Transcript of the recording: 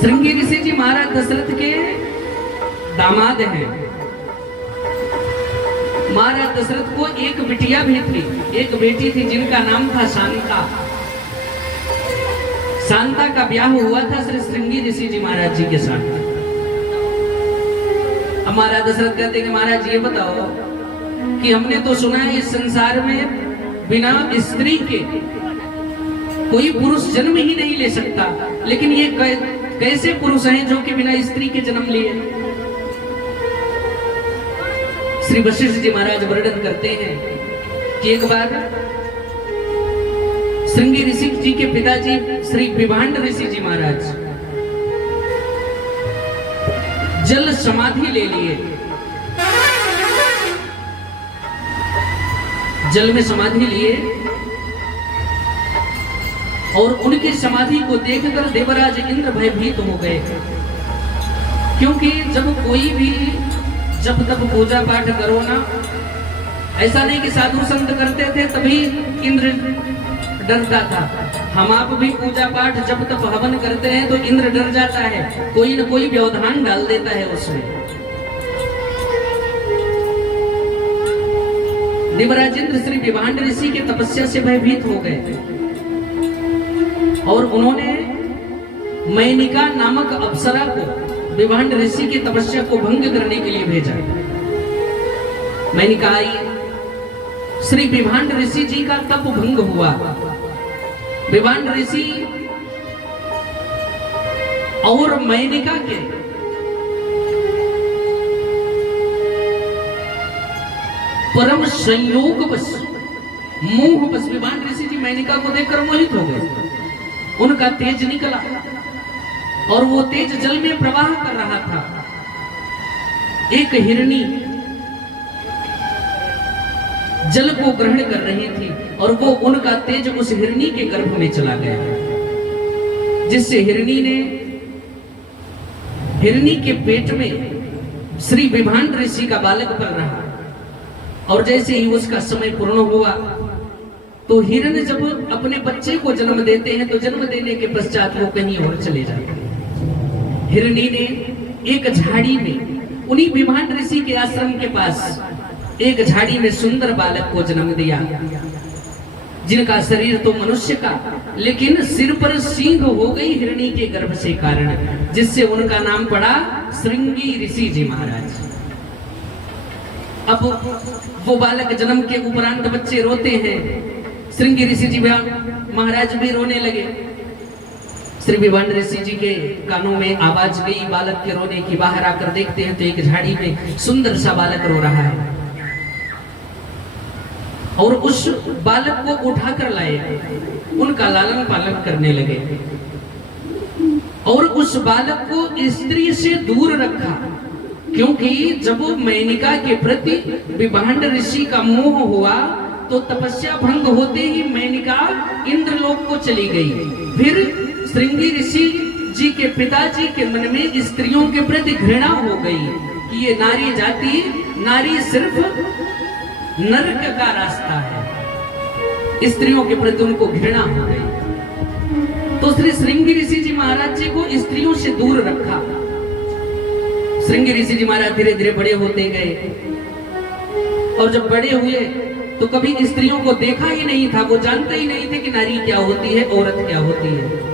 श्रृंगी ऋषि जी महाराज दशरथ के दामाद हैं। महाराज दशरथ को एक बिटिया भी थी, एक बेटी थी जिनका नाम था शांता। शांता का ब्याह हुआ था श्री श्रृंगी ऋषि जी महाराज जी के साथ। अब महाराज दशरथ कहते हैं कि महाराज ये बताओ कि हमने तो सुना है इस संसार में बिना स्त्री के कोई पुरुष जन्म ही नहीं ले सकता, लेकिन ये कैसे पुरुष हैं जो कि बिना स्त्री के जन्म लिए? श्री वशिष्ठ जी महाराज वर्णन करते हैं कि एक बार श्रृंगी ऋषि जी के पिताजी श्री विभांड ऋषि जी महाराज जल समाधि ले लिए। जल में समाधि लिए और उनकी समाधि को देखकर देवराज इंद्र भयभीत हो गए, क्योंकि जब कोई भी जब तक पूजा पाठ करो ना, ऐसा नहीं कि साधु संत करते थे तभी इंद्र डरता था। हम आप भी पूजा पाठ जब तक हवन करते हैं तो इंद्र डर जाता है, कोई न कोई व्यवधान डाल देता है उसमें। देवराज इंद्र श्री विभांड ऋषि के तपस्या से भयभीत हो गए और उन्होंने मैनिका नामक अप्सरा को विभांड ऋषि की तपस्या को भंग करने के लिए भेजा। मैनिका आई, श्री विभांड ऋषि जी का तप भंग हुआ। विभांड ऋषि और मैनिका के परम संयोगवश मोहवश विभांड ऋषि जी मैनिका को देखकर मोहित हो गए। उनका तेज निकला और वो तेज जल में प्रवाह कर रहा था। एक हिरनी जल को ग्रहण कर रही थी और वो उनका तेज उस हिरनी के गर्भ में चला गया, जिससे हिरनी के पेट में श्री विभांड ऋषि का बालक पल रहा। और जैसे ही उसका समय पूर्ण हुआ तो हिरण जब अपने बच्चे को जन्म देते हैं तो जन्म देने के पश्चात वो कहीं और चले जाते हैं। हिरनी ने एक झाड़ी में उन्हीं विभांड ऋषि के आश्रम के पास एक झाड़ी में सुंदर बालक को जन्म दिया, जिनका शरीर तो मनुष्य का, लेकिन सिर पर सींग हो गई हिरनी के गर्भ से कारण, जिससे उनका नाम पड़ा श्रृंगी ऋषि जी महाराज। अब वो बालक जन्म के उपरांत बच्चे रोते हैं, श्रृंगी ऋषि जी महाराज भी रोने लगे। श्री विभांड ऋषि जी के कानों में आवाज गई बालक के रोने की। बाहर आकर देखते हैं तो एक झाड़ी में सुंदर सा बालक रो रहा है और उस बालक को उठाकर लाए, उनका लालन पालन करने लगे और उस बालक को स्त्री से दूर रखा, क्योंकि जब मैनिका के प्रति विभांड ऋषि का मोह हुआ तो तपस्या भंग होते ही मैनिका इंद्रलोक को चली गई। फिर श्रृंगी ऋषि जी के पिताजी के मन में स्त्रियों के प्रति घृणा हो गई कि ये नारी जाति, नारी सिर्फ नरक का रास्ता है। स्त्रियों के प्रति उनको घृणा हो गई तो श्री श्रृंगी ऋषि जी महाराज जी को स्त्रियों से दूर रखा। श्रृंगी ऋषि जी महाराज धीरे धीरे बड़े होते गए और जब बड़े हुए तो कभी स्त्रियों को देखा ही नहीं था, वो जानते ही नहीं थे कि नारी क्या होती है, औरत क्या होती है।